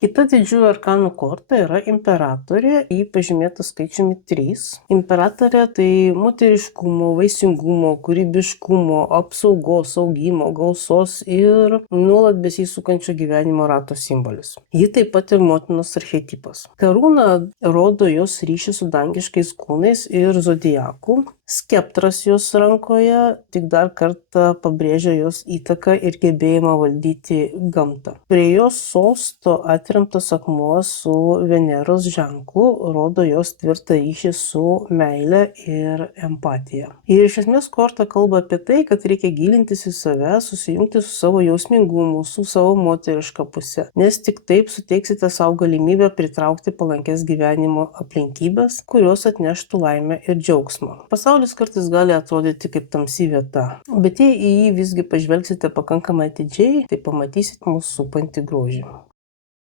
Kita didžiųjų arkanų korta yra imperatorė, ji pažymėta skaičiumi 3. Imperatorė tai moteriškumo, vaisingumo, kūrybiškumo, apsaugos, augimo, gausos ir nuolat besisukančio gyvenimo rato simbolis. Ji taip pat ir motinos archetipas. Karūna rodo jos ryšį su dangiškais kūnais ir zodiaku. Skeptras jos rankoje tik dar kartą pabrėžia jos įtaką ir gebėjimą valdyti gamtą. Prie jos sosto atremtas akmuo su Veneros ženklu rodo jos tvirtą ryšį su meile ir empatija. Ir iš esmės korta kalba apie tai, kad reikia gilintis į save, susijungti su savo jausmingumu, su savo moteriška puse, nes tik taip suteiksite savo galimybę pritraukti palankes gyvenimo aplinkybės, kurios atneštų laimę ir džiaugsmą. Pasaulis kartais gali atrodyti kaip tamsi vieta, bet jei į jį visgi pažvelgsite pakankamai atidžiai, tai pamatysit mūsų supantį grožį.